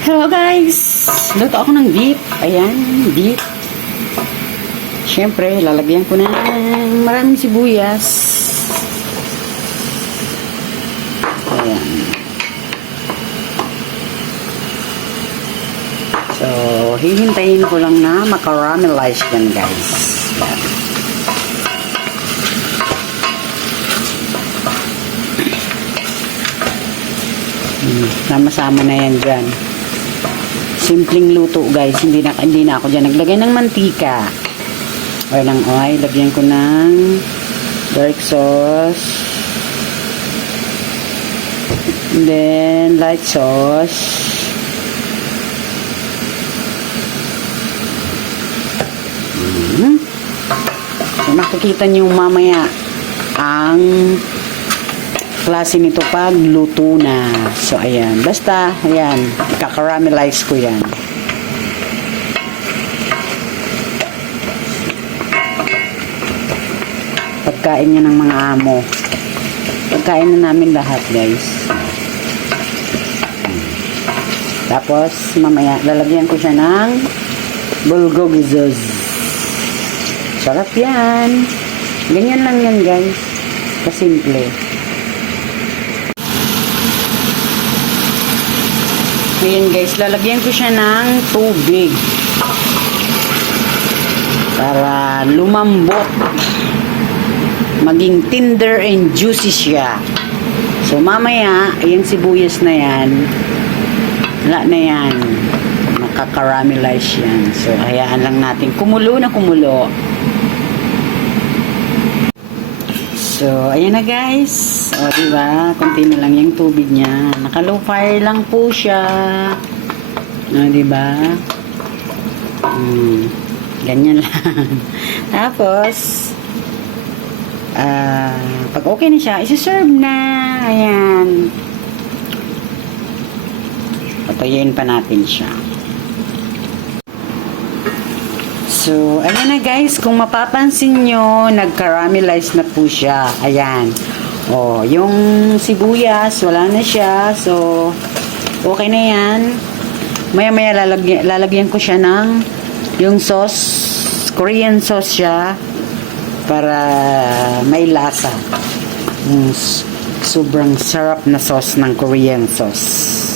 Hello guys! Luto ako ng beef. Ayan, beef. Siyempre, lalagyan ko ng maraming sibuyas. Ayan. So, hihintayin ko lang na makaramelize yan guys. Ayan. Sama-sama na yan dyan. Simpleng luto guys, hindi na ako dyan naglagay ng mantika o ng oil. Lagyan ko ng dark sauce, and then light sauce, so makikita nyo mamaya ang klase nito pag luto na. So ayan, basta ayan, ikakaramelize ko yan. Pagkain niya ng mga amo. Pagkain na namin lahat guys. Tapos mamaya lalagyan ko siya ng bulgogi sauce. Sarap yan. Ganyan lang yan guys, kasimple. Ayan guys, lalagyan ko siya ng tubig para lumambot, maging tender and juicy siya. So mamaya, yung sibuyas na yan, wala na yan, makakaramelize yan. So hayaan lang natin kumulo na kumulo. So ayan na guys. O, diba? Kunti na lang yung tubig niya. Naka-low fire lang po siya. O, diba? Ganyan lang. Tapos, pag okay na siya, isi-serve na. Ayan. Patayin pa natin siya. So, ayan na guys. Kung mapapansin nyo, nag-caramelize na po siya. Ayan. Oh, yung sibuyas, wala na siya. So, okay na yan. Maya-maya lalagyan ko siya ng yung sauce. Korean sauce siya. Para may lasa. Sobrang sarap na sauce ng Korean sauce.